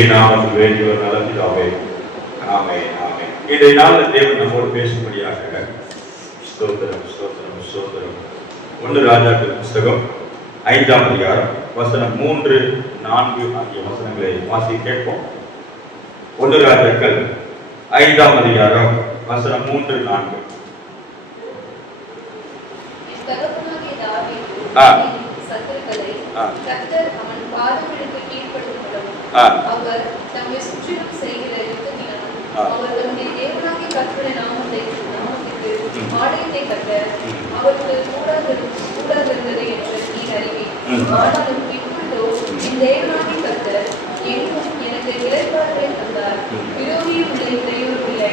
இயேசுவின் நாமத்தில் வேண்டி ஒரு நல்ல பிதாவே, ஆமென், ஆமென். இன்றைய நாளில் தேவன் நம்மோடு பேசும்படியாக ஸ்தோத்திரம், ஸ்தோத்திரம், ஸ்தோத்திரம். 1 ராஜாக்கள் புஸ்தகம் 5ஆம் அதிகாரம் வசனம் 3, 4 ஆகிய வசனங்களை வாசி கேட்போம். 1 ராஜாக்கள் 5ஆம் அதிகாரம் வசனம் 3, 4. அவர் தம்மை சுற்றிலும் செய்கிற யுத்தத்திலும் அவர் தம்முடைய தேவனாகிய கர்த்தருடைய நாமத்துக்கு ஆலயத்தை கட்ட அவருக்கு கூடாதிருந்தது என்று நீ அறிவீர். ஆனாலும் இப்பொழுதோ என் தேவனாகிய கர்த்தர் எங்கும் எனக்கு இளைப்பாறுதலை தந்தார், விரோதியும் இல்லை, இடையூறும் இல்லை.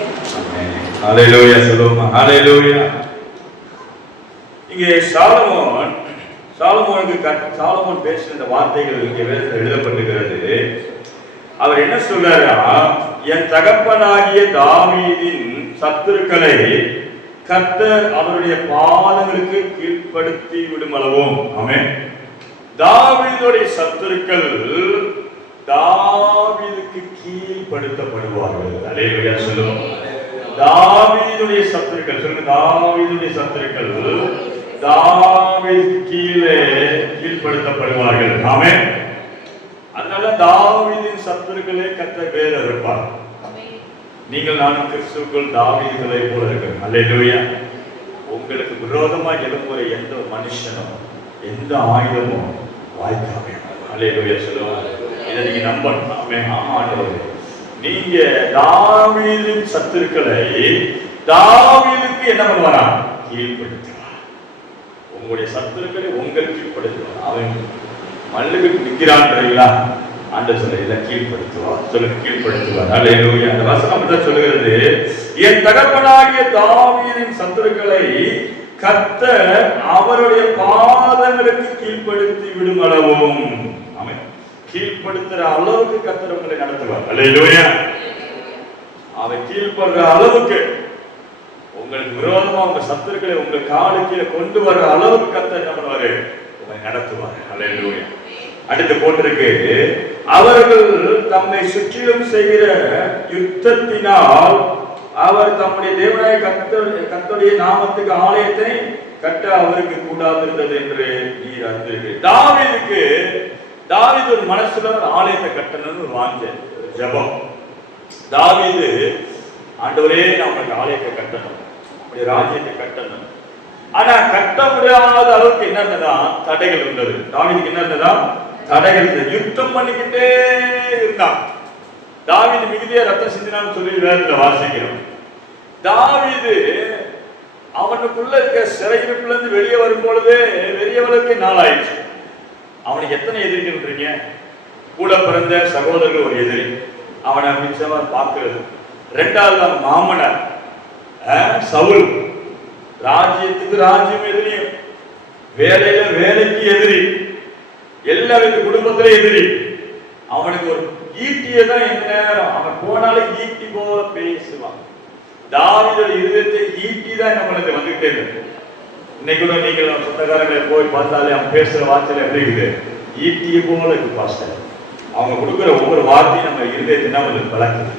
ஹல்லேலூயா சொல்லுவோமா? ஹல்லேலூயா. இங்கே சாலமோன் பேசின இந்த வார்த்தைகள் இங்கே வேதத்தில் எழுதப்பட்டிருக்கிறது. அவர் என்ன சொல்றாரா, என் தகப்பனாகிய தாவீதின் சத்துருக்களை கர்த்தர் அவருடைய பாதங்களுக்கு கீழ்ப்படுத்தி விடும் அளவும். ஆமென். தாவீதுடைய சத்துருக்கள் தாவீதுக்கு கீழ்ப்படுத்தப்படுவார்கள். ஹல்லேலூயா சொல்லுவோம். தாவீதுடைய சத்துருக்கள் சொல்லுங்க, தாவீதுடைய சத்துருக்கள் தாவீதுக்கு கீழ்ப்படுத்தப்படுவார்கள். ஆமென். அதனால தாவீதின் சத்துருக்களே கர்த்தர் வேற இருப்பார். நீங்கள் நானும் கிறிஸ்துவுக்குள் தாவீதுகளை போல இருக்கிறோம். அல்லேலூயா. உங்களுக்கு விரோதமா எழும்புற எந்த மனுஷனும் எந்த ஆயுதமும் வாய்க்காம. அல்லேலூயா சொல்லுவோம். இதை நீங்க நம்பணும். ஆமென். ஆண்டவரே, நீங்க தாவீதின் சத்துருக்களை தாவீதுக்கு என்ன பண்ணுவாரா? கீழ்ப்படுத்துவார். உங்களுடைய சத்துருக்களை உங்கள் கீழ்ப்படுத்துவார். அவன் மல்லுக்கு நிற்கிறான்றீங்களா? ஆண்டவர் சொல்ல இதை கீழ்ப்படுத்துவார். சொல்லுங்க, கீழ்ப்படுத்துவார். அல்லேலூயா. அந்த வசனம் அப்படிதான் சொல்லுகிறது. என் தகப்பனாகிய தாவீதின் சத்துருக்களை கர்த்தர் அவருடைய பாதங்களுக்கு கீழ்ப்படுத்தி விடும் அளவும். ஆமென். கீழ்ப்படுத்துற அளவுக்கு கர்த்தர் உங்களை நடத்துவார். அல்லேலூயா. அவன் கீழ்ப்படுற அளவுக்கு உங்களுக்கு விரோதமா உங்க சத்துருக்களை உங்க காலு கீழே கொண்டு வர்ற அளவுக்கு கர்த்தர் என்ன பண்ணுவாரு? உங்களை நடத்துவார். அல்லேலூயா. அடுத்து போட்டிருக்கு, அவர்கள் தம்மை சுற்றிலும் செய்கிற யுத்தத்தினால் அவர் தம்முடைய தேவனாய கர்த்தருடைய நாமத்துக்கு ஆலயத்தை கட்ட அவருக்கு கூடாதிருந்தது என்று நீர் அறிந்திருக்கிறீர். தாவீது ஒரு மனசுல ஒரு ஆலயத்தை கட்டணும்னு ஒரு வாஞ்சை, ஜெபம். தாவீது, ஆண்டவரே நான் உங்களுக்கு ஆலயத்தை கட்டணும், அப்படி ராஜ்யத்தை கட்டணும். ஆனா கட்ட முடியாத அளவுக்கு என்ன இருந்ததா? தடைகள் இருந்தது. தாவீதுக்கு என்ன இருந்ததா? தடைகள் இருந்தது. யுத்தம் பண்ணிக்கிட்டே இருந்தான். தாவீது மிகுதியா ரத்தம் சிந்தினான்னு சொல்லி வேதத்துல வாசிக்கிறோம். தாவீது அவனுக்குள்ள இருக்க சிறையிருப்புல இருந்து வெளியே வரும் பொழுதே வெளியவளுக்கு நாளாயிடுச்சு. அவனுக்கு எத்தனை எதிரிகள்ன்றீங்க? கூட பிறந்த சகோதரர்கள் ஒரு எதிரி, அவனை மிச்சமா பார்க்கிறது. 2வது அவன் மாமனார் சவுல், ராஜ்யத்துக்கு ராஜ்யம் எதிரியும், வேலையில வேலைக்கு எதிரி, எல்லா வித குடும்பத்தில எதிரி. அவனுக்கு ஒரு ஈட்டியை தான் எந்த நேரம் அவன் போனாலும் ஈட்டி போல பேசுவான். தாவீதோட இருதயத்தை ஈட்டி தான் என்ன பண்ணது வந்துகிட்டே இருக்கு. இன்னைக்கு கூட நீங்கள் சொந்தக்காரங்களை போய் பார்த்தாலே அவன் பேசுற வார்த்தையில எப்படி இருக்குது? ஈட்டியை போல இருக்கு பாஸ்டர். அவங்க கொடுக்குற ஒவ்வொரு வார்த்தையும் நம்ம இருதயத்தை என்ன பண்ணுது? பழக்குது.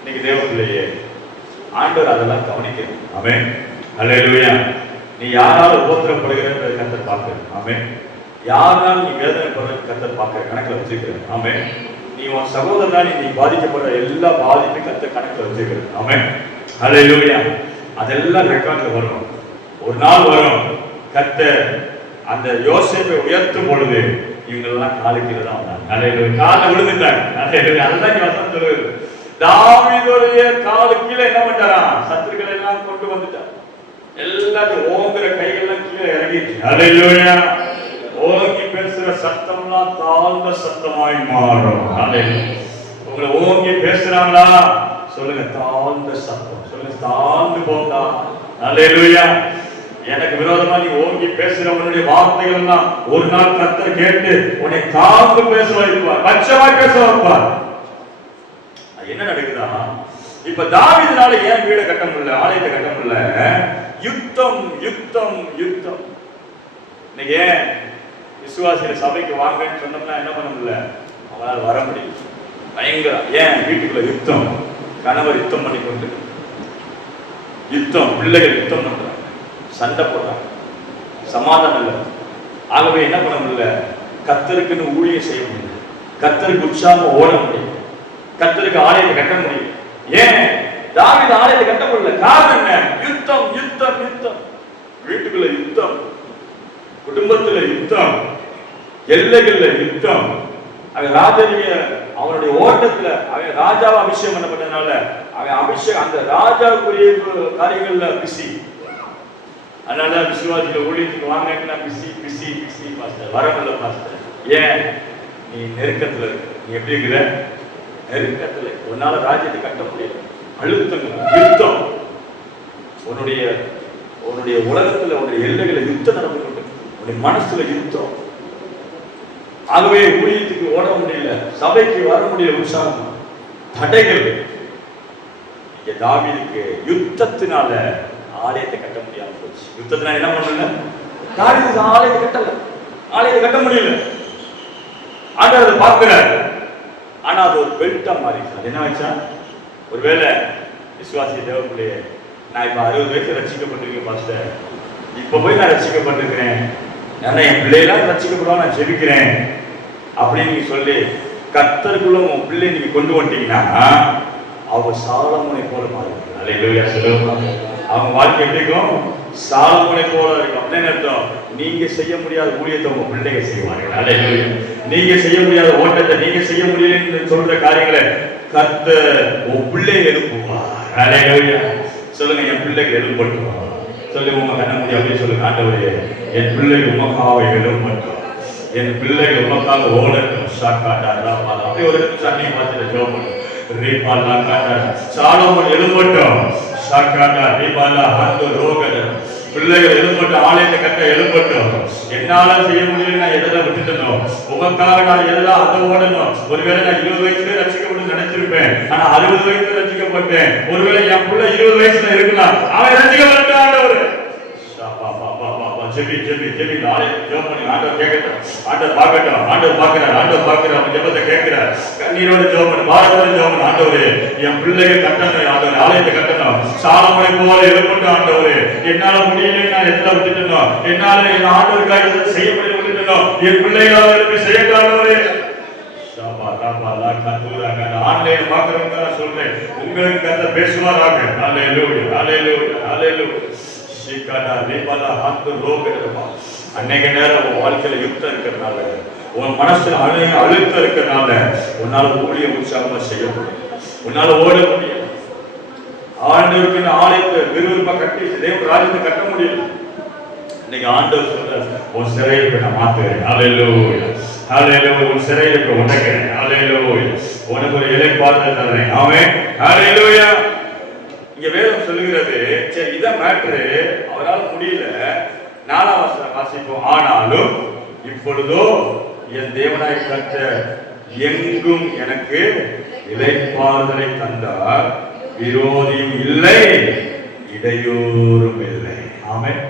இன்னைக்கு தேவப்பிள்ளையே ஆண்டவர் அதெல்லாம் கவனிக்கணும். ஆமென். அல்லேலூயா. நீ யாரால உபத்திரப்படுகிறத கர்த்தர் பார்க்கிற. ஆமென். யாரால நீ வேதனைப்படுற கர்த்தர் பார்க்கிற, கணக்குல வச்சுக்கிற. ஆமென். நீ உன் சகோதரனால நீ பாதிக்கப்படுற எல்லா பாதிப்பையும் கர்த்தர் கணக்குல வச்சுக்கிற. ஆமென். அல்லேலூயா. அதெல்லாம் ரெக்கார்ட்ல வரும். ஒரு நாள் வரும், கர்த்தர் அந்த யோசேப்பை உயர்த்தும் பொழுது இவங்கெல்லாம் காலுக்கீழ தான் வந்தாங்க. அல்லேலூயா. காலில் விழுந்துட்டாங்க. அல்லேலூயா. அதுதான் வசனம் சொல்லுது. தாவீதுடைய காலுக்கீழ என்ன பண்ணாரா? சத்துருக்களை எல்லாம் கொண்டு வந்துட்டார். எல்லாத்தையும் ஓங்குற கைகள்லாம் கீழே இறங்கிடுச்சு. அல்லேலூயா. ஓங்கி பேசுற சத்தம்லாம் தாழ்ந்த சத்தமாய் மாறும். உங்களை ஓங்கி பேசுறாங்களா? சொல்லுங்க, தாழ்ந்த சத்தம். சொல்லுங்க, தாழ்ந்து போண்டா. அல்லேலூயா. எனக்கு விரோதமா நீ ஓங்கி பேசுறவனுடைய வார்த்தைகள் எல்லாம் ஒரு நாள் கர்த்தர் கேட்டு உன்னை தாழ்ந்து பேச வைப்பார், பட்சமாய் பேச வைப்பார். என்ன நடக்குதா? இப்ப தாவீதுனால ஏன் வீடை கட்ட முடியல, ஆலயத்தை கட்ட முடியல? யுத்தம் யுத்தம் யுத்தம். இன்னைக்கு விசுவாசிகள் சபைக்கு வாங்கன்னு சொன்னோம்னா என்ன பண்ண முடியல? அவங்களால வர முடியும். பயங்கர. ஏன் வீட்டுக்குள்ள யுத்தம், கணவர் யுத்தம் பண்ணி கொண்டு யுத்தம், பிள்ளைகள் யுத்தம் பண்றாங்க, சண்டை போடுறாங்க, சமாதானம் இல்லை. ஆகவே என்ன பண்ண முடியல, கர்த்தருக்குன்னு ஊழியம் செய்ய முடியல, கர்த்தருக்கு உற்சாகம் ஓட முடியும், கர்த்தருக்கு ஆலயத்தை கட்ட முடியும். ஏன் தாவீது ஆலயத்தை கட்ட முடியல? காரணம் என்ன? யுத்தம் யுத்தம் யுத்தம். வீட்டுக்குள்ள யுத்தம், குடும்பத்துல யுத்தம், எல்லைகள்ல யுத்தம். அவன் ராஜரிய அவனுடைய ஓட்டத்துல அவன் ராஜாவை அபிஷேகம் பண்ணப்பட்டதுனால அவன் அபிஷேகம் அந்த ராஜாவுக்குரிய காரியங்கள்ல பிசி. அதனால விசுவாசிகள் ஊழியத்துக்கு வாங்கினா பிசி பிசி பிசி பாஸ்டர், வரவில்லை பாஸ்டர். ஏன்? நீ நெருக்கத்துல இருக்க. நீ எப்படி இருக்கிற? நெருக்கத்துல. உன்னால ராஜ்யத்தை கட்ட முடியல. அழுத்தங்கள், யுத்தம். உன்னுடைய உலகத்துல உன்னுடைய எல்லைகளை யுத்தம் நடந்து கொண்டு, உன்னுடைய மனசுல யுத்தம். ஆகவே ஊழியத்துக்கு ஓட முடியல, சபைக்கு வர முடியல, உற்சாகம், தடைகள். இங்க தாவீதுக்கு யுத்தத்தினால ஆலயத்தை கட்ட முடியாம போச்சு. யுத்தத்தினால என்ன பண்ணல? தாவீது ஆலயத்தை கட்டல, ஆலயத்தை கட்ட முடியல. ஆண்டவர் அதை பார்க்கிறார். ஆனா அது ஒரு பெல்ட்டா மாறிடுச்சு. என்ன வச்சா, ஒருவேளை விசுவாசி தேவப்பிள்ளையே, நான் இப்ப 60 வயசு ரட்சிக்கப்பட்டிருக்கேன் பாஸ்டர், இப்ப போய் நான் ரட்சிக்கப்பட்டிருக்கிறேன், ஏன்னா என் பிள்ளையெல்லாம் ரட்சிக்கப்படாம நான் ஜெபிக்கிறேன் அப்படின்னு நீங்க சொல்லி கர்த்தருக்குள்ள உன் பிள்ளை நீங்க கொண்டு வந்துட்டீங்கன்னா அவங்க சாலமோனை போல மாறுவாங்க. அல்லேலூயா சொல்லுவாங்க. அவங்க வாழ்க்கை எப்படி இருக்கும்? சாலமோனை போல இருக்கும். அப்படின்னு அர்த்தம், நீங்க செய்ய முடியாத ஊழியத்தை உங்க பிள்ளைங்க செய்வார்கள். அல்லேலூயா. நீங்க செய்ய முடியாத ஓட்டத்தை, நீங்க செய்ய முடியலன்னு சொல்ற காரியங்களை கர்த்தர் உன் பிள்ளை எழுப்புவார். அல்லேலூயா சொல்லுங்க. என் பிள்ளைகள் எழுப்பட்டும் சொல்லி உங்க கண்ண முடியும் அப்படின்னு சொல்லுங்க. ஆண்டவரே, என் பிள்ளைகள் உமக்காக எழுப்பட்டும், என் பிள்ளைகள் உமக்காக ஓடட்டும். ஷாக்காடா அப்படியே ஒரு சட்டையை பார்த்துட்டு ஜோம் பண்ணும். ரீபாலா காடா சாலமோன் எழுப்பட்டும். ஷாக்காடா ரீபாலா ஹந்து ரோகட பிள்ளைகள் எழுப்பட்டும், ஆலயத்தை கட்ட எழுப்பட்டும். என்னால செய்ய முடியல, நான் எதெல்லாம் விட்டுட்டணும், உமக்காக நான் எதெல்லாம் அதை ஓடணும். ஒருவேளை நான் 20 வயசுல ரசிக்கப்பட்டு நினைச்சிருப்பேன், ஆனா 60 வயசுல ரசிக்கப்பட்டேன். ஒருவேளை என் பிள்ளை 20 வயசுல இருக்கலாம், அவன் ரசிக்கப்பட்டான். ஆண்டவர் ஜெபி ஜெபி ஜெபி ஆலயத்தை ஜெபம் பண்ணி ஆண்டவர் கேட்கட்டும், ஆண்டவர் பார்க்கட்டும். ஆண்டவர் பார்க்கிறார், ஆண்டவர் பார்க்கிறார், அவன் ஜெபத்தை கேட்கிறார். கண்ணீரோட ஜெபம் பண்ணு, பாரத்தோட ஜெபம் பண்ணு. ஆண்டவரே, என் பிள்ளைகள் கட்டணும், ஆண்டவர் ஆலயத்தை கட்டணும், சாலமோனை போல எழுப்பட்டும். ஆண்டவரே, என்னால முடியல, நான் எல்லாம் விட்டுட்டோம், என்னால என் ஆண்டவருக்காக செய்ய முடியல விட்டுட்டோம், என் பிள்ளைகளாக எழுப்பி செய்யட்டும். ஆண்டவரே ஆன்லைன் பார்க்கிறவங்க நான் சொல்றேன், உங்களுக்கு கத்த பேசுவாராக. அல்லேலூயா அல்லேலூயா அல்லேலூயா. அன்னைக்கு நேரம் உன் வாழ்க்கையில யுத்தம் இருக்கிறதுனால, உன் மனசுல அழுத்தம் இருக்கிறதுனால உன்னால ஊழியம் உற்சாகமா செய்ய முடியும், உன்னால ஓட முடியும். ஆண்டவருக்கு ஆலயத்தை விறுவிறுப்பா கட்டி தேவ ராஜ்யத்தை கட்ட முடியல. இன்னைக்கு ஆண்டவர் சொல்ற, உன் சிறையை நான் மாத்துறேன். அல்லேலூயா அல்லேலூயா. உன் சிறையை உடைக்கிறேன். அல்லேலூயா. உனக்கு ஒரு இளைப்பாறுதல் தர்றேன். ஆமென். அல்லேலூயா. இங்க வேதம் சொல்லுகிறது, சரி இதான் மேட்ரு, அவரால் முடியல. 4ஆம் வசனம் வாசிப்போம். ஆனாலும் இப்பொழுதோ என் தேவனாய் கர்த்தர் எங்கும் எனக்கு இளைப்பாறுதலை தந்தார், விரோதியும் இல்லை, இடையூறும் இல்லை. ஆமென்.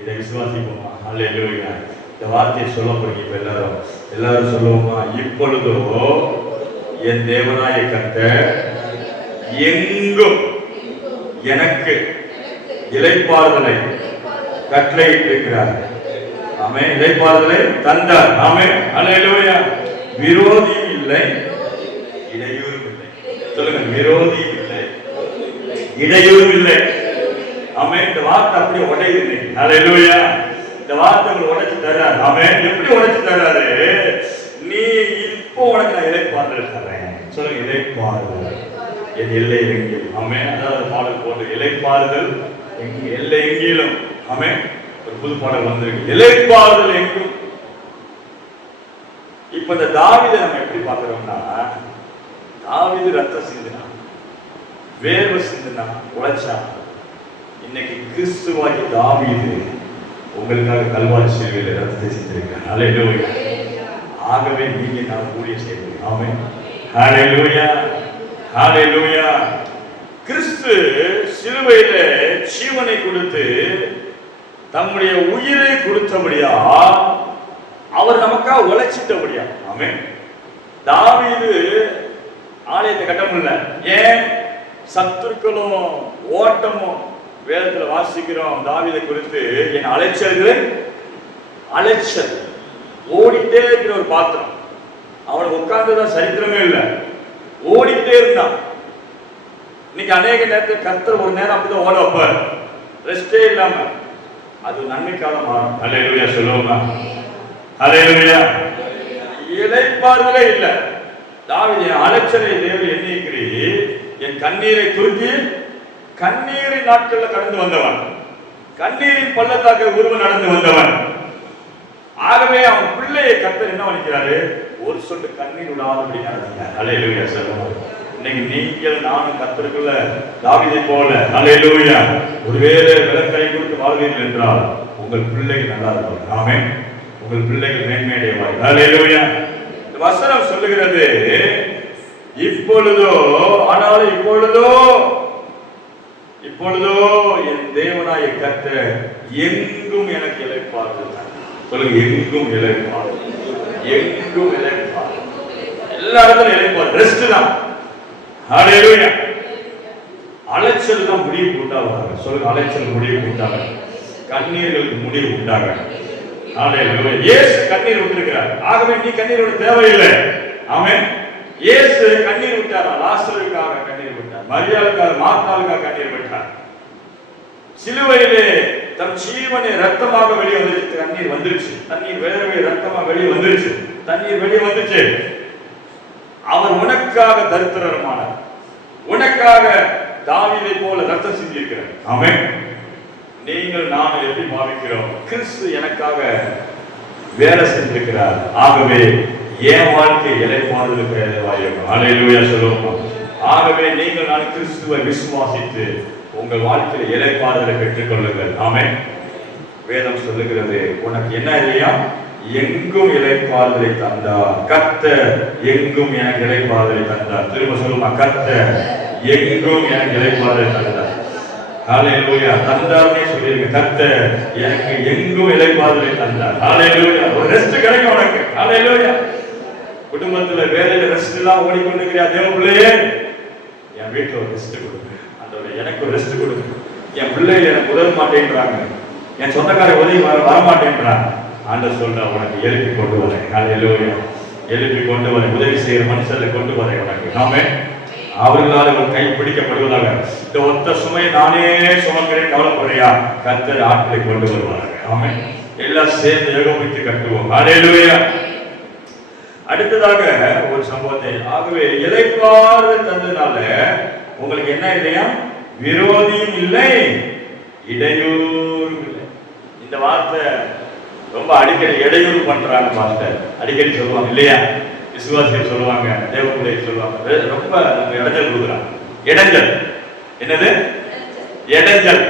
இதை விசுவாசிப்போமா? அல்லேலூயா. இந்த வார்த்தையை சொல்ல போறீங்க. இப்ப எல்லாரும் சொல்லுவோமா? இப்பொழுதோ என் தேவனாய கர்த்தர் எங்கும் எனக்கு இளைப்பாறுதலை கட்டளையிட்டிருக்கிறார். ஆமென். இளைப்பாறுதலை தந்தார். ஆமென். அல்லேலூயா. விரோதியும் இல்லை, இடையூறும் இல்லை. சொல்லுங்க, விரோதியும் இல்லை, இடையூறும் இல்லை. ஆமென். இந்த வார்த்தை அப்படியே உடையுது. அல்லேலூயா. இந்த வார்த்தை உடைச்சு தர்றாரு. ஆமென். எப்படி உடைச்சு தர்றாரு? நீ இப்போ உனக்கு நான் இளைப்பாறுதல் தர்றேன். சொல்லுங்க, இளைப்பாறுதல் என் எல்லை எங்கிலும். ஆமென். அதாவது பாடல் போட்டு, இளைப்பாறுதல் எல்லை எங்கிலும். ஆமென். ஒரு புது பாடல் வந்திருக்கு, இளைப்பாறுதல் எங்கும். இப்ப இந்த தாவீதை நம்ம எப்படி பார்க்கிறோம்னா, தாவீது ரத்தம் சிந்தினா, வேர்வை சிந்தினா, உழைச்சா. இன்னைக்கு கிறிஸ்துவாகி தாவீது உங்களுக்காக கல்வாரி சிலுவையில் ரத்தத்தை சிந்திருக்கிறார். அல்லேலூயா. ஆகவே நீங்க நான் ஊழியம் செய்யணும். ஆமென். ஹல்லேலூயா ஹல்லேலூயா. கிறிஸ்து சிலுவையில ஜீவனை கொடுத்து தம்முடைய உயிரை கொடுத்தபடியா, அவர் நமக்காக உழைச்சிட்டபடியா. ஆமென். தாவீது கட்ட முடியல. ஏன்? சத்துருக்களும் ஓட்டமும். வேதத்துல வாசிக்கிறோம் தாவீதை குறித்து, என் அலைச்சல்கள் அலைச்சல், ஓடிட்டே இருக்கிற ஒரு பாத்திரம். அவனுக்கு உட்கார்ந்துதான் சரித்திரமே இல்லை, ஓடிட்டே இருந்தான். இன்னைக்கு அநேக நேரத்தில் கர்த்தர் ஒரு நேரம் அப்படிதான் ஓட வைப்பார், ரெஸ்டே இல்லாம. அது நன்மைக்காக மாறும். அல்லேலூயா சொல்லுவோமா? அல்லேலூயா. இளைப்பாறுதலே இல்லை. தாவீது, என் அலைச்சலை தேவன் எண்ணிக்கிறீர், என் கண்ணீரை துருக்கி கண்ணீரின் நாட்கள்ல கடந்து வந்தவன், கண்ணீரின் பள்ளத்தாக்க உருவ நடந்து வந்தவன். ஆகவே அவன் பிள்ளையை கர்த்தர் என்ன பண்ணிக்கிறாரு? ஒரு சொட்டு கண்ணீர் விடாதபடி நடத்தினார். அல்லேலூயா சொல்லுவோம். இன்னைக்கு நீங்கள் நானும் கர்த்தருக்குள்ள தாவீதை போல அல்லேலூயா ஒருவேளை விளக்கை கொடுத்து வாழ்வீர்கள் என்றால் உங்கள் பிள்ளைகள் நல்லா இருக்கும். ஆமென். உங்கள் பிள்ளைகள் மேன்மையடைவார்கள். அல்லேலூயா. இந்த வசனம் சொல்லுகிறது, இப்பொழுதோ, ஆனாலும் இப்பொழுதோ என் தேவனாய கர்த்தர் எங்கும் எனக்கு இளைப்பாறுதல். சொல்லுங்க, எங்கும் இளைப்பாறுதல், எங்கும் இளைப்பாறுதல். எல்லா இடத்துல இளைப்பாறுதல், ரெஸ்ட் தான். ஹல்லேலூயா. அலைச்சல் தான் முடிவு உண்டாவாங்க. சொல்லுங்க, அலைச்சல் முடிவு உண்டாங்க, கண்ணீர்களுக்கு முடிவு உண்டாங்க. ஹல்லேலூயா. இயேசு கண்ணீர் விட்டிருக்கிறார். ஆகவே நீ கண்ணீர் விட தேவையில்லை. ஆமென். இயேசு கண்ணீர் விட்டாரா? லாசருக்காக கண்ணீர் விட்டார், மரியாளுக்காக, மார்த்தாளுக்காக கண்ணீர் விட்டார். சிலுவையிலே தம் ஜீவனை ரத்தமாக வெளியே வந்துருச்சு. கண்ணீர் வந்துருச்சு, தண்ணீர் வேறவே ரத்தமா வெளியே வந்துருச்சு, தண்ணீர் வெளியே வந்துச்சு. அவர் உனக்காக தரித்திரமானார், உனக்காக தாவீதை போல ரத்தம் சிந்தியிருக்கிறார். ஆமென். நீங்கள் நாம எப்படி பாவிக்கிறோம்? கிறிஸ்து எனக்காக வேலை செஞ்சிருக்கிறார். ஆகவே என் வாழ்க்கை இளைப்பாறுதலுக்கு ஏதுவாயிருக்கும். அல்லேலூயா சொல்லுவோம். ஆகவே நீங்கள் நான் கிறிஸ்துவை விசுவாசித்து உங்கள் வாழ்க்கையில் இளைப்பாறுதலை பெற்றுக் கொள்ளுங்கள். ஆமென். வேதம் சொல்லுகிறது, உனக்கு என்ன இல்லையா? எங்கும் இளைப்பாறுதலை தந்தார் கர்த்தர், எங்கும் எனக்கு இளைப்பாறுதலை தந்தார். திரும்ப சொல்லுமா, கர்த்தர் எங்கும் எனக்கு இளைப்பாறுதலை தந்தார். ஹல்லேலூயா. தந்தார்னே சொல்லிருங்க, கர்த்தர் எனக்கு எங்கும் இளைப்பாறுதலை தந்தார். ஹல்லேலூயா. ஒரு ரெஸ்ட் கிடைக்கும் உனக்கு. ஹல்லேலூயா. குடும்பத்துல வேலையில ரெஸ்ட் எல்லாம் ஓடிக்கொண்டிருக்கிறியா? தேவ பிள்ளையே, என் வீட்டுல ஒரு ரெஸ்ட் கொடுங்க. எனக்கு ஒரு ரெஸ்ட் கொடுங்க. என் பிள்ளைகள் எனக்கு உதவ மாட்டேன்றாங்க, என் சொந்தக்கார உதவி வர மாட்டேன்றாங்க. ஆண்டவர் சொல்ற, உனக்கு எழுப்பி கொண்டு வரேன். ஹல்லேலூயா. எழுப்பி கொண்டு வரேன், உதவி செய்கிற மனுஷர்களை கொண்டு வரேன் உனக்கு. ஆமென். அவர்களால் ஒரு கை பிடிக்கப்படுவதாக. இந்த ஒத்த சுமை நானே சுமக்கிறேன், கவலைப்படுறியா? கர்த்தர் ஆட்களை கொண்டு வருவாங்க. ஆமென். எல்லாம் சேர்ந்து ஏகோபித்து கட்டுவோம். ஹல்லேலூயா. அடுத்ததாக ஒரு சம்பவத்தை, ஆகவே இளைப்பாறுதல் தந்ததுனால உங்களுக்கு என்ன இல்லையா? விரோதியும் இல்லை, இடையூறும் இல்லை. இந்த வார்த்தை ரொம்ப அடிக்கடி இடையூறு பண்றாங்க பாஸ்டர், அடிக்கடி சொல்லுவாங்க இல்லையா? விசுவாசிகள் சொல்லுவாங்க, தேவப்பிள்ளை சொல்லுவாங்க, ரொம்ப இடைஞ்சல் கொடுக்குறாங்க. இடைஞ்சல் என்னது? இடைஞ்சல்.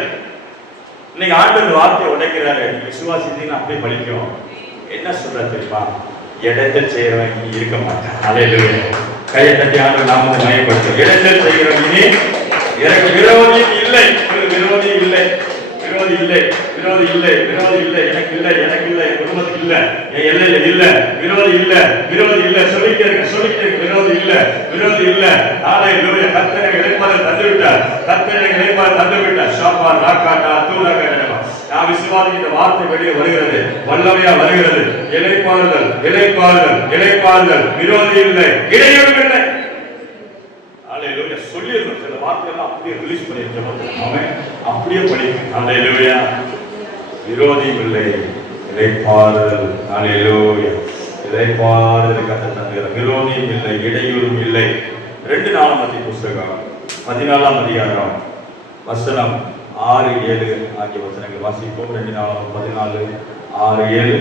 இன்னைக்கு ஆண்டவர் வார்த்தையை உடைக்கிறாரு. விசுவாசித்தீங்கன்னா அப்படியே படிக்கும். என்ன சொல்ற தெரியுமா? இடைஞ்சல் செய்யறவன் இனி இருக்க மாட்டான். அல்லேலூயா. கையை தட்டி ஆண்டவர் நாமத்தை மையப்படுத்தும். இடைஞ்சல் செய்கிறவன் இனி எனக்கு விரோதி இல்லை, விரோதி இல்லை, விரோதி இல்லை, விரோதி இல்லை, விரோதி இல்லை, எனக்கு இல்லை, எனக்கு இல்லை, என் குடும்பத்துக்கு இல்லை, என் எல்லையில இல்லை, விரோதி இல்லை, விரோதி இல்லை. சொல்லிட்டே இருக்க விரோதி இல்லை, விரோதி இல்லை. ஹல்லேலூயா. கர்த்தர் இளைப்பாறுதல் தந்து விட்டார், கர்த்தர் இளைப்பாறுதல் தந்து விட்டார். ஷாபா ராகாடா தூராகாடா. நான் விசுவாசி, இந்த வார்த்தை வெளியே வருகிறது, வல்லமையா வருகிறது. இளைப்பாறுதல், இளைப்பாறுதல், இளைப்பாறுதல். விரோதி இல்லை, இடையூறு இல்லை. அல்லேலூயா. சொல்லிடணும். சில வார்த்தையெல்லாம் அப்படியே ரிலீஸ் பண்ணிருக்கோம். அவன் அப்படியே படிக்கும். அல்லேலூயா. விரோதியும் இல்லை, இளைப்பாறுதல். அல்லேலூயா. இளைப்பாறுதலை கர்த்தர் தருகிறார். விரோதியும் இல்லை, இடையூறும் இல்லை. 2 நாளாகமத்தின் புஸ்தகம் 14ஆம் அதிகாரம் வசனம் 6, 7 ஆகிய வசனங்கள் வாசிப்போம். 2 நாளாகமம் 14, 6, 7.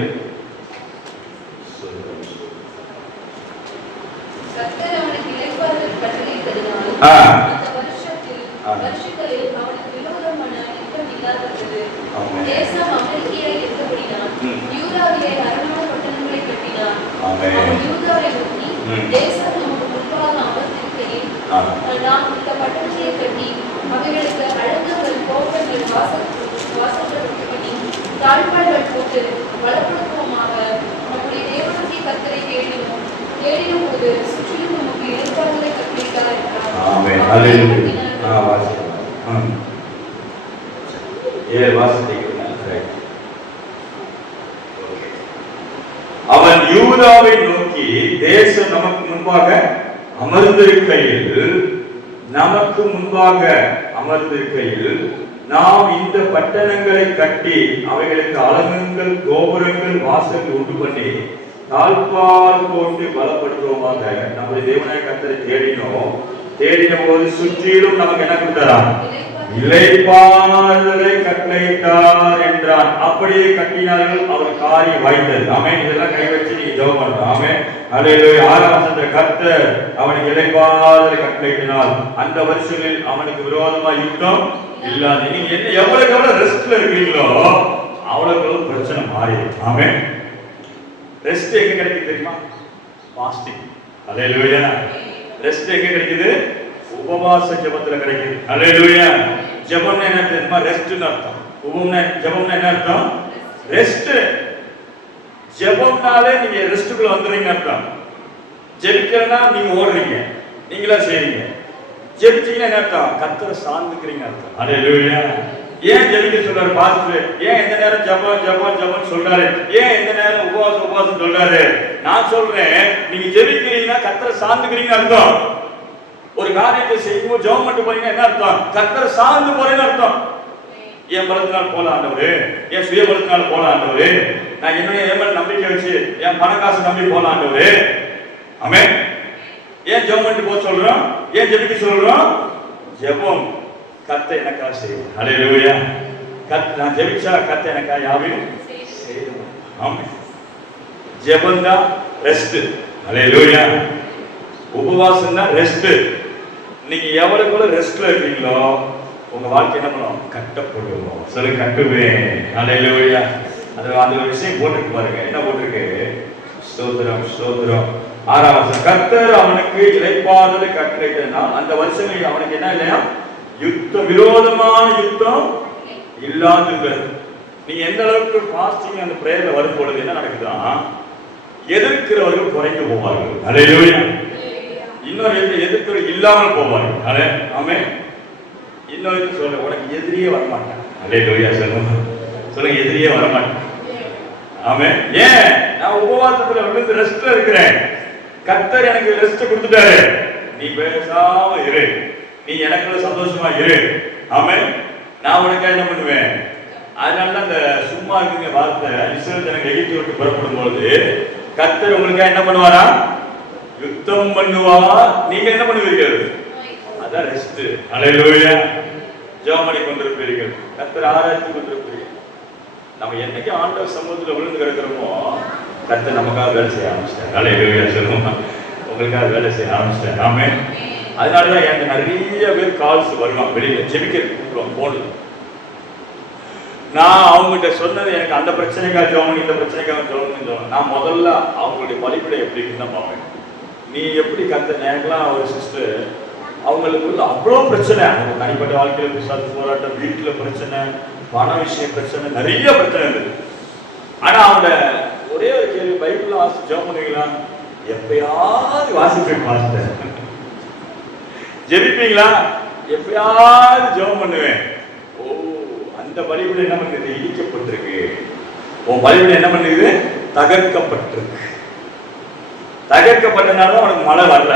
கர்த்தர் அவனுக்கு இளைப்பாறுதல் கட்டளையிட்டதினால் அந்த வருஷங்களில் அவனுக்கு விரோதமான யுத்தம் இல்லாதிருந்தது. தேசம் அமைதியாய் இருந்தபடியால் யூதாவிலே அரணான பட்டணங்களை கட்டினான். அவன் யூதாவை நோக்கி, தேசம் நமக்கு முன்பாக அமர்ந்திருக்கையில் நாம் இந்த பட்டணங்களை கட்டி அவைகளுக்கு அழகுகள், கோபங்கள், வாசல்கள் கட்டி தாழ்பாள்கள் போட்டு பலப்படுத்துவோமாக. நம்முடைய தேவனுடைய கர்த்தரை தேடினோம் போது சுற்றிலும் நமக்கு இளைப்பாறுதலை கட்டளையிட்டார். அவன் யூதாவை நோக்கி, தேசம் நமக்கு முன்பாக அமர்ந்திருக்கையில் நாம் இந்த பட்டணங்களை கட்டி அவைகளுக்கு அலங்கங்கள், கோபுரங்கள், வாசல் உண்டு பண்ணி தாழ்பால் போட்டு பலப்படுத்துவோமாக. நம்முடைய தேவனாய கர்த்தரை தேடின போது சுற்றிலும் நமக்கு என்ன கொடுத்தாராம்? இளைப்பாறுதலை கட்டளையிட்டார் என்றான். அப்படியே கட்டினார்கள், அவர் காரியம் வாய்த்தது. ஆமென். இதெல்லாம் கை வச்சு நீங்க ஜெபம் பண்ணணும். ஆமென். அல்லேலூயா. 6ஆம் வசனத்துல கர்த்தர் அவனுக்கு இளைப்பாறுதலை கட்டளையிட்டார். அந்த வருஷங்களில் அவனுக்கு விரோதமா யுத்தம் இல்லாது. நீங்க என்ன எவ்வளவு ரெஸ்ட்ல இருக்கீங்களோ அவ்வளவு பிரச்சனை மாறிடும். ஆமென். ரெஸ்ட் எங்க கிடைக்குது தெரியுமா? பாஸ்டிங். அல்லேலூயா. ரெஸ்ட் எங்க கிடைக்குது? உபவாச ஜெபத்துல கிடைக்குது. அல்லேலூயா. ஜெபம்னா என்ன தெரியுமா? ரெஸ்ட்னு அர்த்தம். ஜெபம்னா என்ன அர்த்தம்? ரெஸ்ட். ஜெபம்னாலே நீங்க ரெஸ்ட்டுக்குள்ள வந்துறீங்க அர்த்தம். ஜெபிக்கிறனா நீங்க ஓடுறீங்க, நீங்களா செய்றீங்க. ஜெபிச்சீங்கன்னா என்ன அர்த்தம்? கர்த்தரை சார்ந்துக்கிறீங்க அர்த்தம். அல்லேலூயா. ஏன் ஜெபிக்க சொல்றாரு பாஸ்டர்? ஏன் இந்த நேரம் ஜெபம் சொல்றாரு? ஏன் இந்த நேரம் உபவாசம் சொல்றாரு? நான் சொல்றேன், நீங்க ஜெபிக்கிறீங்கன்னா கர்த்தரை சார்ந்துக்கிறீங்க அர்த்தம். ஒரு காரியத்தை செய்யும்போது ஜெபம் பண்ணிட்டு போறீங்க என்ன அர்த்தம்? கர்த்தரை சார்ந்து போறேன்னு அர்த்தம். என் பலத்தினால் போல ஆண்டவரே, என் சுய பலத்தினால் போல ஆண்டவரே, நான் என்னுடைய ஏமல் நம்பிக்கை வச்சு என் பண காசு நம்பி போல ஆண்டவரே. ஆமென். ஏன் ஜெபம் பண்ணிட்டு போக சொல்றோம்? ஏன் ஜெபிக்க சொல்றோம்? ஜெபம் கர்த்தர் எனக்காக செய்வார். அல்லேலூயா. நான் ஜெபிச்சா கர்த்தர் எனக்காக யாவையும் செய்வார். ஆமென். ஜெபம் தான் ரெஸ்ட். அல்லேலூயா. உபவாசம் தான் ரெஸ்ட். நீங்க எவ்வளவுக்குள்ள ரெஸ்ட்ல இருக்கீங்களோ உங்க வாழ்க்கை என்ன பண்ணும்? கட்டப்படுவோம். சொல்லு, கட்டுவேன். அல்லேலூயா. அது அந்த ஒரு விஷயம் போட்டுருக்கு பாருங்க. என்ன போட்டிருக்கு? ஸ்தோத்திரம், ஸ்தோத்திரம். 6ஆம் வசனம், கர்த்தர் அவனுக்கு இளைப்பாறுதலை கட்டளையிட்டார். அந்த வருஷங்களில் அவனுக்கு என்ன இல்லையா? விரோதமான யுத்தம் இல்லாதது. நீங்க எந்த அளவுக்கு பாஸ்டிங் அந்த பிரேயர்ல வரும் பொழுது என்ன நடக்குதுன்னா, எதிர்க்கிறவர்கள் குறைந்து போவார்கள். அல்லேலூயா. இன்னொரு எதிர்க்கிற இல்லாமல் போவார்கள். ஆமென். இன்னொரு சொல்ல, உனக்கு எதிரியே வரமாட்டான். அல்லேலூயா. சொல்லுங்க, எதிரியே வரமாட்டான். ஆமென். ஏன்? நான் உபவாசத்துல விழுந்து ரெஸ்ட்ல இருக்கிறேன். கர்த்தர் எனக்கு ரெஸ்ட் கொடுத்துட்டாரு. நீ பேசாம இரு, நீ எனக்குள்ள சந்தோஷமா இரு. ஆமென். நான் உனக்கு என்ன பண்ணுவேன்? அதனால அந்த சும்மா இருக்குங்க வார்த்தை. இஸ்ரவேல் ஜனங்கள் எகிப்தை விட்டு புறப்படும் பொழுது கர்த்தர் உங்களுக்கு என்ன பண்ணுவாரா? யுத்தம் பண்ணுவார். நீங்க என்ன பண்ணுவீர்கள்? அதான் ரெஸ்ட். அல்லேலூயா. ஜெபம் பண்ணி கொண்டிருப்பீர்கள், கர்த்தரை ஆராய்ச்சி கொண்டிருப்பீர்கள். நம்ம என்னைக்கு ஆண்டவர் சமூகத்துல விழுந்து கிடக்கிறோமோ கர்த்தர் நமக்காக வேலை செய்ய ஆரம்பிச்சிட்டார். அல்லேலூயா. சொல்லுவோம், உங்களுக்காக வேலை செய்ய ஆரம்பிச்சிட்டார். ஆமென். அதனாலதான் எனக்கு நிறைய பேர் கால்ஸ் வருவாங்க, வெளியில ஜெபிக்க கூப்பிடுவாங்க போனது. நான் அவங்ககிட்ட சொன்னது, எனக்கு அந்த பிரச்சனைக்காக ஜெபம், இந்த பிரச்சனைக்காக ஜெபம். நான் முதல்ல அவங்களுடைய வழிபடை எப்படி இருக்குன்னு பார்ப்பேன். நீ எப்படி கர்த்தர்? எனக்குலாம் ஒரு சிஸ்டர், அவங்களுக்குள்ள அவ்வளோ பிரச்சனை. அவங்க தனிப்பட்ட வாழ்க்கையில பிசாசு போராட்டம், வீட்டுல பிரச்சனை, பண விஷயம் பிரச்சனை, நிறைய பிரச்சனை இருக்குது. ஆனா அவங்க ஒரே ஒரு கேள்வி, பைபிள்ல ஜெபம் பண்ணுவீங்களா? எப்பயாவது வாசிப்பேன் பாஸ்டர். ஜெபிப்பீங்களா? எப்பயாவது ஜெபம் பண்ணுவேன். ஓ, அந்த பலிபீடம் என்ன பண்ணுது? இடிக்கப்பட்டிருக்கு. உன் பலிபீடம் என்ன பண்ணுது? தகர்க்கப்பட்டிருக்கு. தகர்க்கப்பட்டனால உனக்கு மழை வரல.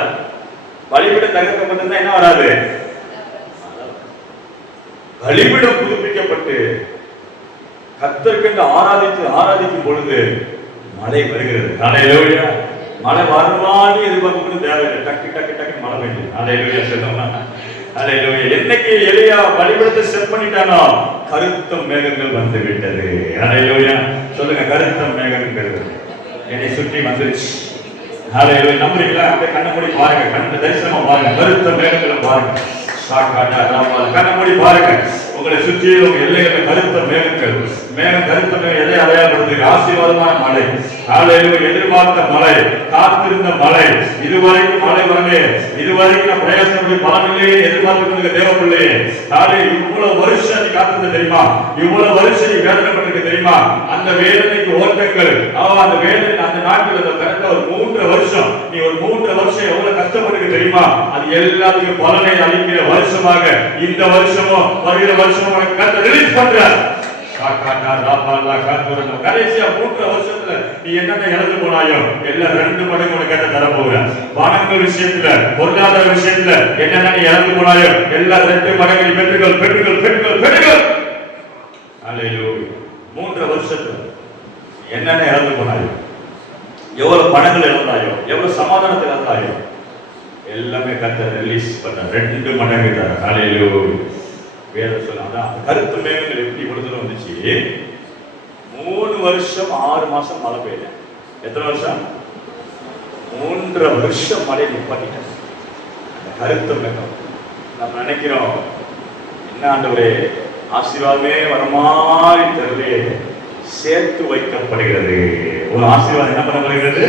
பலிபீடம் தகர்க்கப்பட்டிருந்தா என்ன வராது? பலிபீடம் புதுப்பிக்கப்பட்டு கர்த்தருக்கு ஆராதிக்கும் பொழுது மழை வருகிறது. அல்லேலூயா. மழை வருமானு எதிர்பார்க்கணும் தேவையில்லை. டக்கு டக்கு டக்கு மழை பெய்யுது. அல்லேலூயா. சொல்லுங்க. அல்லேலூயா. என்னைக்கு எலியா பலிபீடத்தை செட் பண்ணிட்டானோ கருத்த மேகங்கள் வந்து விட்டது. அல்லேலூயா. சொல்லுங்க, கருத்த மேகங்கள் என்னை சுற்றி வந்துருச்சு. அல்லேலூயா. நம்புறீங்களா? அப்படியே கண்ணை மூடி பாருங்க, கண்ணை தரிசனமா பாருங்க, கருத்த மேகங்களை பாருங்க. கண்ணை மூடி பாருங்க, உங்களை சுற்றி உங்க எல்லைகளை கருத்த மேகங்கள் மேகம் கருத்த மேகம் எதை அடையாளப்படுத்துகிறது? ஆசீர்வாதமான மழை. ஹalleluya. எதிர்பார்த்த மழை, காத்திருந்த மழை, இதுவரைக்கும் மழை வரலே, இதுவரைக்கும் நான் பிரயாசப்பட்டு பலனில்லையே எதிர்பார்த்து தேவப்பிள்ளையே, ஹalleluya. இவ்வளவு வருஷம் நீ காத்திருந்த தெரியுமா? இவ்வளவு வருஷம் நீ வேதனைப்பட்டிருக்க தெரியுமா? அந்த வேதனைக்கு ஓட்டங்கள், அந்த வேதனை அந்த நாட்கள் கரெக்டா ஒரு 3 வருஷம், நீ ஒரு 3 வருஷம் எவ்வளவு கஷ்டப்பட்டிருக்க தெரியுமா? அது எல்லாத்துக்கும் பலனை அளிக்கிற வருஷமாக இந்த வருஷமும் வருகிற வருஷமும் உனக்கு கர்த்தர் ரிலீஸ் பண்றார். கடைசியா 3 வருஷத்துல நீ என்னென்ன இழந்து போனாயோ எல்லாம் 2 மடங்கு உனக்கு கட்ட தர போகிறேன். பணங்கள் விஷயத்துல, பொருளாதார விஷயத்துல என்னென்ன நீ இழந்து போனாயோ எல்லாம் 2 மடங்கு நீ பெற்றுகள் பெற்றுகள் பெற்றுகள் பெற்றுகள். ஹalleluya. 3 வருஷத்துல என்னென்ன இழந்து போனாயோ, எவ்வளவு பணங்கள் இழந்தாயோ, எவ்வளவு சமாதானத்தை இழந்தாயோ எல்லாமே கர்த்தர் ரிலீஸ் பண்ண 2 மடங்கு தர. ஹalleluya. வேதம் சொல்லுங்க கருத்து மேகங்கள் எப்படி இவ்வளவு வந்துச்சு? 3 வருஷம் 6 மாசம் மழை பெய்யல. எத்தனை வருஷம்? 3 வருஷம் மழை நிப்பாட்டிட்டேன். அந்த கருத்து மேகம் நம்ம நினைக்கிறோம் என்ன ஆண்டவரே ஆசீர்வாதமே வர மாதிரி தெரியலையே, சேர்த்து வைக்கப்படுகிறது. ஒரு ஆசீர்வாதம் என்ன பண்ணப்படுகிறது?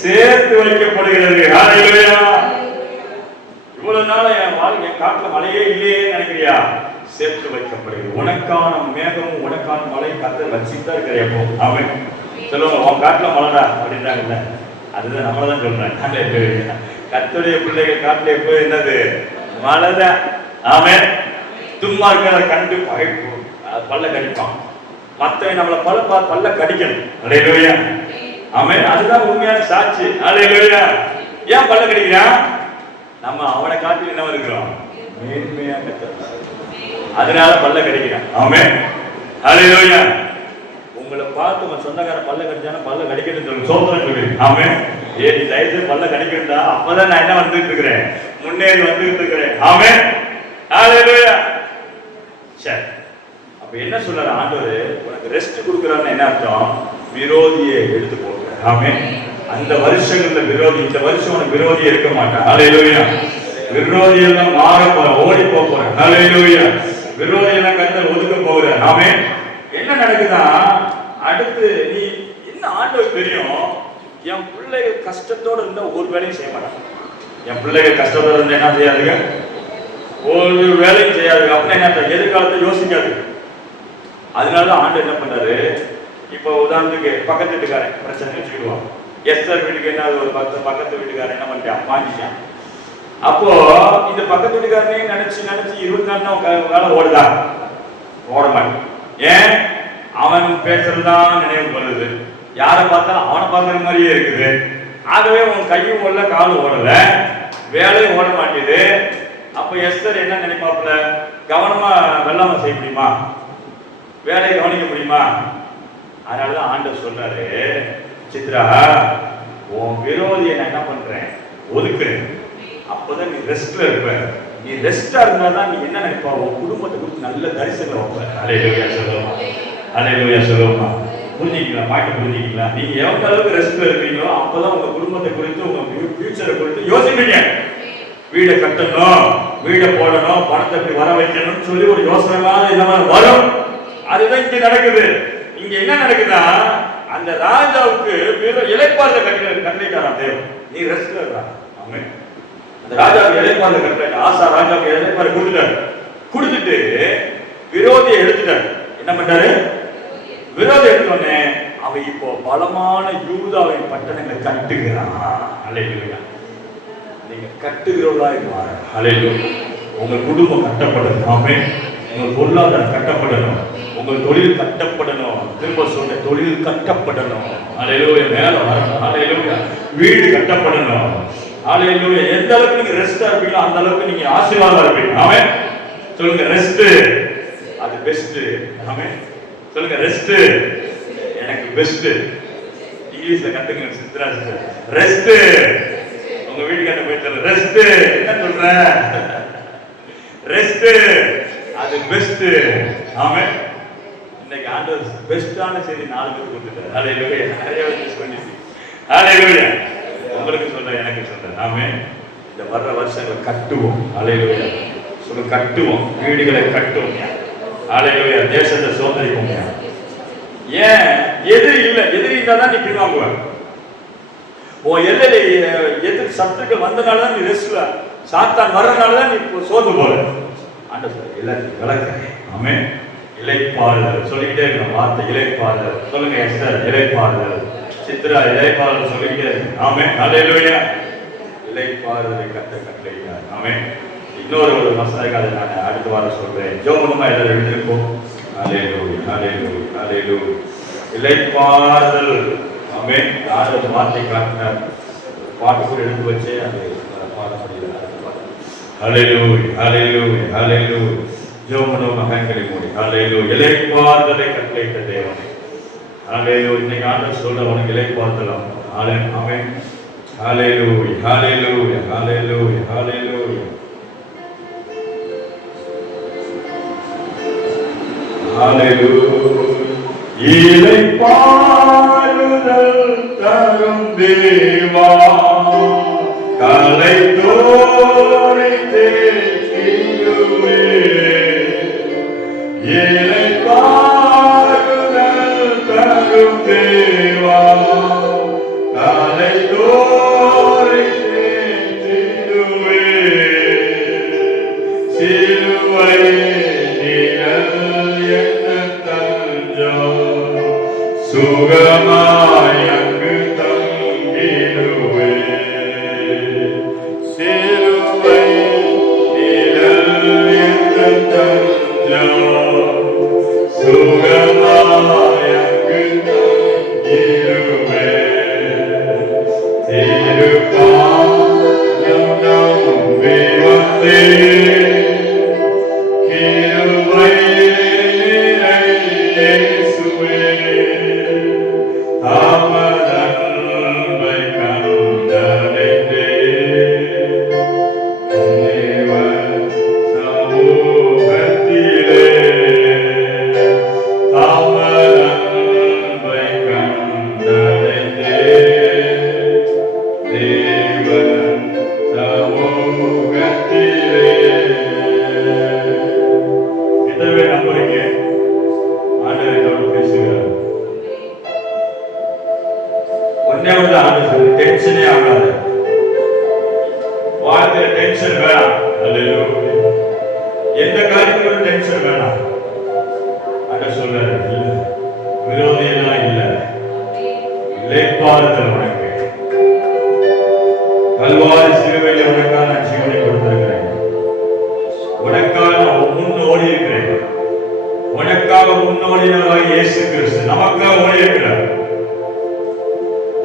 சேர்த்து வைக்கப்படுகிறது. ஹalleluya. இவ்வளவு நாள் என் வாழ்க்கை என் காட்டுல மழையே இல்லையே நினைக்கிறியா? சேர்த்து வைக்கப்படுகிறது. உனக்கான மேகமும் உனக்கான மழை கர்த்தர் வச்சுதான் இருக்கிறப்போ அவன் சொல்லுவாங்க உன் காட்டுல மழைடா அப்படின்றாங்கல்ல, அதுதான் நம்மளதான் சொல்றேன். கர்த்தருடைய பிள்ளைகள் காட்டுல எப்போ என்னது? மழைதான். ஆமென். சும்மா இருக்கிறத கண்டு பல்ல கடிப்பான். மத்தவன் நம்மளை பல்ல கடிக்கணும். ஹalleluya. ஆமென். அதுதான் உண்மையான சாட்சி. ஹalleluya. ஏன் பல்ல கடிக்கிறான்? நம்ம அவனை காட்டி என்ன இருக்கிறோம்? மேன்மையா கட்டணும். அதனால பல்ல கடிக்கிறான். ஆமென். ஹalleluya. உங்களை பார்த்து உங்க சொந்தக்கார பல்ல கடிச்சானா பல்ல கடிக்கணும்னு சொல்லு. சோதனை சொல்லு. ஆமென். நீ தயவுசெய்து பல்ல கடிக்கணும்டா, அப்பதான் நான் என்ன வந்துட்டு இருக்கிறேன்? முன்னேறி வந்துட்டு இருக்கிறேன். ஆமென். ஹalleluya. சரி, அப்ப என்ன சொல்றாரு ஆண்டவர்? உனக்கு ரெஸ்ட் கொடுக்குறான்னு என்ன அர்த்தம்? விரோதியை எடுத்து போடுற. ஆமென். அந்த வருஷங்கள்ல விரோதி, இந்த வருஷம் உனக்கு விரோதியே இருக்க மாட்டான். ஹalleluya. விரோதியெல்லாம் மாற போற, ஓடி போற. ஹalleluya. விரோதியெல்லாம் கர்த்தர் ஒதுக்க போற. ஆமென். என்ன நடக்குதா? அடுத்து நீ என்ன ஆண்டவர் தெரியும், என் பிள்ளைகள் கஷ்டத்தோட இருந்தா ஒரு வேலையும் செய்ய மாட்டாங்க. என் பிள்ளைகள் கஷ்டத்தோட இருந்தா என்ன செய்யாதுங்க? ஒரு வேலையும் செய்யாது. அப்படின்னா என்ன? எதிர்காலத்தை யோசிக்காது. அதனால ஆண்டவர் என்ன பண்றாரு? இப்போ உதாரணத்துக்கு பக்கத்து வீட்டுக்காரன் பிரச்சனை வச்சுக்கிடுவான். எஸ்தர் வீட்டுக்கு என்ன ஒரு பக்கத்து வீட்டுக்காரன் என்ன பண்ணிட்டான்? வாங்கிட்டான். அப்போ இந்த பக்கத்து வீட்டுக்காரனே நினைச்சு 24 நாள் வேலை ஓடுதா? ஓட மாட்டான். ஏன்? அவன் பேசுறதுதான் நினைவு வருது. யாரை பார்த்தா அவனை பார்க்குற மாதிரியே இருக்குது. ஆகவே உன் கையும் ஓடல, காலும் ஓடல, வேலையும் ஓட மாட்டேது. அப்ப எஸ்தர் என்ன நினைப்பாப்புல? கவனமா வெள்ளாம செய்ய முடியுமா? வேலையை கவனிக்க முடியுமா? அதனாலதான் ஆண்டவர் சொல்றாரு, சித்ரா உன் விரோதியை நான் என்ன பண்றேன்? ஒதுக்குறேன். அப்பதான் நீ ரெஸ்ட்ல இருப்ப. நீ ரெஸ்டா இருந்தாதான் நீ என்ன நினைப்பா? உன் குடும்பத்தை குறித்து நல்ல தரிசனம் வைப்ப. ஹalleluya சொல்லுமா? ஹalleluya சொல்லுமா? புரிஞ்சுக்கலாம், பாட்டு புரிஞ்சுக்கலாம். நீங்க எவ்வளவு அளவுக்கு ரெஸ்ட்ல இருக்கீங்களோ அப்பதான் உங்க குடும்பத்தை குறித்து, உங்க ஃபியூச்சரை குறித்து யோசிப்பீங்க. வீடை கட்டணும், வீடை போடணும், பணத்தை எப்படி வர வைக்கணும்னு சொல்லி ஒரு யோசனை இந்த மாதிரி வரும். அதுதான் இங்க நடக்குது. இங்க என்ன நடக்குதா? அந்த ராஜாவுக்கு இலைப்பாறுத கட்டளையிட்டாராம் தேவன். நீ ரெஸ்ட்ல இருக்கா? ஆமென். அந்த ராஜாவுக்கு இலைப்பாறுத கட்டளை, ஆசா ராஜாவுக்கு இலைப்பாறு கொடுத்துட்டாரு. கொடுத்துட்டு விரோதியை எடுத்துட்டாரு. என்ன பண்ணாரு? விரோதி எடுத்தோடனே அவன் இப்போ பலமான யூதாவின் பட்டணங்களை கட்டுகிறான். ஹalleluya. நீங்க கட்டுகிறவர்களாய் மாற. ஹalleluya. உங்க குடும்பம் கட்டப்படணும். ஆமென். உங்க பொருளாதாரம் கட்டப்படணும், உங்கள் தொழில் கட்டப்படணும். திரும்ப சொல்ற, தொழில் கட்டப்படணும். ஹalleluya. மேல வரணும். ஹalleluya. வீடு கட்டப்படணும். ஹalleluya. எந்த அளவுக்கு நீங்க ரெஸ்டா இருப்பீங்களோ அந்த அளவுக்கு நீங்க ஆசீர்வாதமா இருப்பீங்க. ஆமென். சொல்லுங்க ரெஸ்ட் அது பெஸ்ட். ஆமென். சொல்லுங்க ரெஸ்ட் எனக்கு பெஸ்ட். இங்கிலீஷ்ல கத்துங்க சித்ரா. ரெஸ்ட் உங்க வீட்டுக்கு போய் சொல்ல. ரெஸ்ட் என்ன சொல்ற? ரெஸ்ட் அது பெஸ்ட். ஆமென். இன்னைக்கு ஆண்டவர் பெஸ்டான செய்தி 4 பேருக்கு கொடுத்துட்டாரு. ஹalleluya. நிறைய விஷயம் பண்ணிச்சு. ஹalleluya. உங்களுக்கு சொல்றேன், எனக்கு சொல்றேன். ஆமென். இந்த வர்ற வருஷங்களை கட்டுவோம். ஹalleluya. சொல்ல கட்டுவோம். வீடுகளை கட்டுவோம். ஹalleluya. தேசத்தை சுதந்திரிப்போம். ஏன் எதிரி இல்ல, எதிரி இருந்தா தான் நீ பின்வாங்குவ. உன் எல்லையில எதிர் சத்துக்கள் வந்தனாலதான் நீ ரெஸ்ட்ல, சாத்தான் வர்றதுனாலதான் நீ சோர்ந்து போற. ஆண்டவர் எல்லாத்தையும் விளக்குறேன். ஆமென். இளைப்பாறுதல் சொல்லிக்கிட்டே இருக்கணும். வார்த்தை இளைப்பாறுதல் சொல்லுங்க. எஸ்தர் இளைப்பாறுதல், சித்ரா இளைப்பாறுதல் சொல்லிக்கிட்டே இருக்கு. ஆமென். ஹல்லேலூயா. இளைப்பாறுதலை கட்டளையிட்டார். ஆமென். இன்னொரு வசனத்தை நான் அடுத்த வாரம் சொல்றேன். ஜெபமா எல்லாரும் எழுந்திருப்போம். ஹல்லேலூயா, ஹல்லேலூயா, ஹல்லேலூயா. இளைப்பாறுதல். ஆமென். யாரும் வார்த்தை காட்டினார், பாட்டு கூட எடுத்து வச்சு அது பாட முடியல. ஹல்லேலூயா, ஹல்லேலூயா, ஹல்லேலூயா. ஜெபமனோ மகன்களை மூடி ஹல்லேலூயா. இளைப்பாறுதலை கட்டளையிட்ட தேவன். ஹல்லேலூயா. இன்னைக்கு ஆண்டவர் சொல்ற உனக்கு இளைப்பாறுதல். ஆமென். ஆமென். ஹல்லேலூயா, ஹல்லேலூயா, ஹல்லேலூயா, ஹல்லேலூயா. ஹல்லேலூயா. இளைப்பாறுதல் தரும் தேவா, கலை தோரை தேற்றிடுவே. இளைப்பாறுதல் தரும் தேவா, கலை தோரை தேற்றிடுவே. சிலுவை சுகமாய் அங்கு தங்கிடுவே. சிலுவை நிழல் என்ற தஞ்சம், சுகமாய் அங்கு தங்கிடுவே. திருப்பாதம் நம்பி வந்தேன், கிருபை நிறை இயேசுவே. தாமதன்பை கண்டடைந்தே, தேவன் சமூகத்திலே. தாமதன்பை கண்டடைந்தே, தேவன் சமூகத்திலே. எத்தனை பேர் நம்புறீங்க ஆண்டவர் என்னோட பேசுகிறார்? ஒன்னே வந்து ஆண்டவர் டென்ஷனே ஆகாது. வாழ்க்கையில டென்ஷன் வேணாம். ஹல்லேலூயா. எந்த காரியத்திலும் டென்ஷன் வேணாம். ஆண்டவர் சொல்றாரு, விரோதியெல்லாம் இல்ல, இளைப்பாறுதல் உனக்கு. கல்வாரி சிலுவையில் உனக்காக நான் ஜீவனை கொடுத்திருக்கிறேன். உனக்காக நான் முன் ஓடி இருக்கிறேன். உனக்காக முன்னோடினவராக இயேசு கிறிஸ்து நமக்காக ஓடி இருக்கிறார்.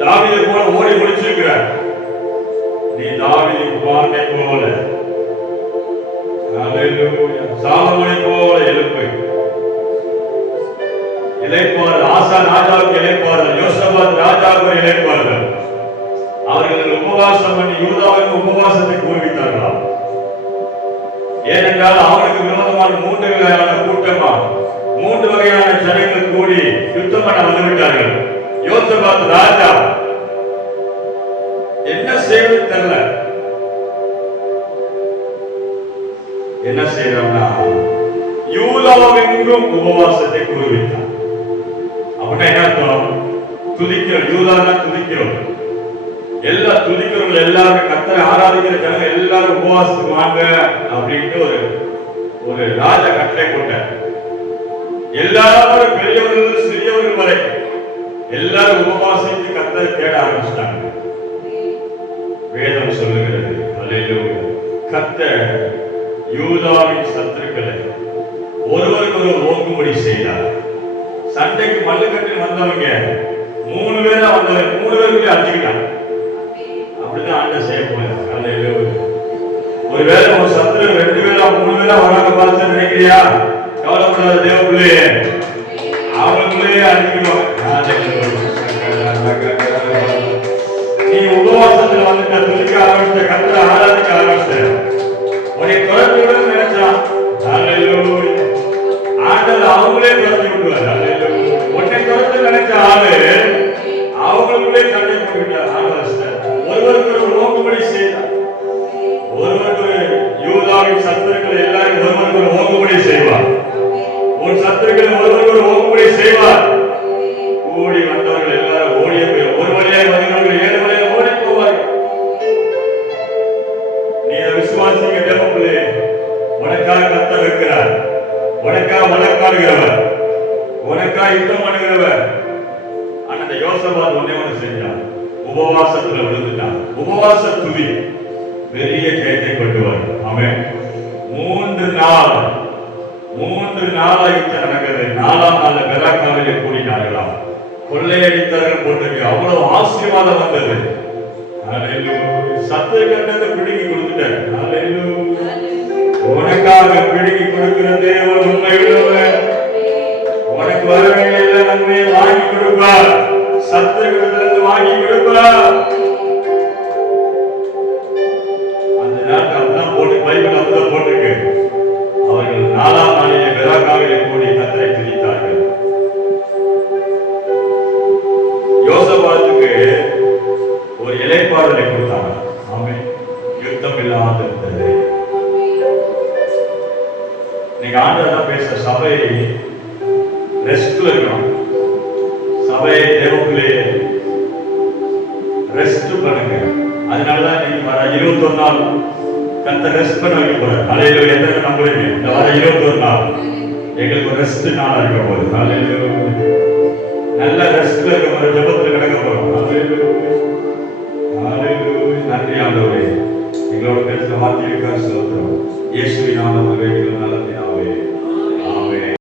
தாவீதை போல ஓடி முடிச்சிருக்கிறார். நீ தாவீது குமாரனை போல, ஹல்லேலூயா, சாலமோனை போல எழுப்பு. இளைப்பாறுதல். ஆசா ராஜாவுக்கு இளைப்பாறுதல், யோசபாத் ராஜாவுக்கு இளைப்பாறுதல். அவர்கள் உபவாசம் பண்ணி யூதாவின் உபவாசத்தை கூறுவித்தார்களா? ஏனென்றால் அவனுக்கு விரோதமான 3 வகையான கூட்டமா, 3 வகையான ஜனங்கள் கூடி யுத்தம் பண்ண வந்துவிட்டார்கள். யோசபாத் ராஜா என்ன செய்வது தெரியல. என்ன செய்யறோம்னா, யூதாவெங்கும் உபவாசத்தை கூறுவித்தார். அப்படின்னா என்ன அர்த்தம்? துதிக்கிறோம். யூதானா துதிக்கிறோம். எல்லா துதிக்கிறவங்க எல்லாரும், கர்த்தரை ஆராதிக்கிற ஜனங்க எல்லாரும் உபவாசத்துக்கு வாங்க அப்படின்ட்டு ஒரு ராஜ கட்டளை போட்டார். எல்லாரும் பெரியவர்கள் சிறியவர்கள் வரை எல்லாரும் உபவாசித்து கர்த்தரை தேட ஆரம்பிச்சிட்டாங்க. வேதம் சொல்லுகிறது, ஹல்லேலூயா, கர்த்தர் யூதாவின் சத்துருக்களை ஒருவருக்கொருவர் ஓங்கும்படி செய்தார். சண்டைக்கு மல்லுக்கட்டில் வந்தவங்க 3 பேரா வந்தவங்க 3 பேருக்கு அடிச்சுக்கிட்டாங்க. அப்படிதான் ஆண்டவர் செய்ய போறார். ஹல்லேலூயா. ஒருவேளை ஒரு சத்துரு 2 பேரா 3 பேரா வராங்க பார்த்து நினைக்கிறியா? கவலைப்படாத தேவ பிள்ளையே, அவங்களுக்குள்ளேயே அடிக்கணும். நீ உபவாசத்தில் வந்துட்ட, துதிக்க ஆரம்பிச்ச, கர்த்தரை ஆராதிக்க ஆரம்பிச்ச, உன்னை துரத்தி விடணும்னு நினைச்சான். ஹல்லேலூயா. ஆண்டவர் அவங்களே துரத்தி விடுவார். ஹல்லேலூயா. உன்னை துரத்தி நினைச்ச ஆளு அவங்களுக்குள்ளே சண்டை போட்டுக்கிட்டார். ஒருவருக்கு ஓங்கும்படி செய்தார். ஒருவருக்கு யூதாவின் சத்துருக்கள் எல்லாரும் ஒருவருக்கு ஓங்கும்படி செய்வார். ஒரு சத்துருக்கள் ஒருவர் நீ விசுவாசிக்க தேவப்பிள்ளை, உனக்காக கர்த்தர் இருக்கிறார். உனக்காக வழக்காடுகிறவர், உனக்காக யுத்தம் பண்ணுகிறவர். ஆனா அந்த யோசபாத் ஒண்ணே ஒண்ணு செஞ்சான், உபவாசத்துல விழுந்துட்டான். உபவாச துதி பெரிய ஜெயத்தை கொண்டு வரும். ஆமென். 3 நாளா யுத்தம் நடக்குது. 4ஆம் நாள்ல பெராக்காவிலே கூடினார்களாம். கொள்ளையடித்தார்கள் போட்டிருக்கு. அவ்வளவு ஆசீர்வாதம் வந்தது. சத்துரு கண்டத்தை பிடுங்கி கொடுத்துட்டார். உனக்காக பிடுங்கி கொடுக்கிற தேவன் உண்மை உள்ளவர். உனக்கு வர வேண்டிய நன்மையை வாங்கி கொடுப்பார். சத்துருக்கிடத்திலிருந்து வாங்கி கொடுப்பார். அந்த நேரத்தில் அப்படிதான் போட்டு பைபிள் அப்படிதான் போட்டிருக்கு. அவர்கள் 4ஆம் நாளிலே பெராக்காவிலே கூடி கர்த்தரை துதித்தார்கள். யோசபாத்துக்கு ஒரு இளைப்பாறுதலை கொடுத்தாங்க. ஆமென். யுத்தம் இல்லாத இருந்தது. நீங்க ஆண்டவர் பேச சபை ரெஸ்ட்ல இருக்கணும். சபை தேவக்குள்ளே ரெஸ்ட் பண்ணுங்க. அதனாலதான் நீங்க வர 21 நாள் கர்த்தர் ரெஸ்ட் பண்ண வைக்க போறார். ஹல்லேலூயா. எத்தனை நம்புறீங்க? இந்த வர 21 நாள் எங்களுக்கு ஒரு ரெஸ்ட் நாளா இருக்க போகுது. ஹல்லேலூயா. நல்ல ரெஸ்ட்ல இருக்க போற ஜெபத்துல கிடக்க போறோம். ஹல்லேலூயா. ஹல்லேலூயா. நன்றி ஆண்டவரே, எங்களோட பேசுற வார்த்தைகளுக்காக ஸ்தோத்திரம். இயேசுவின் நாமத்தில் வேண்டிய நல்ல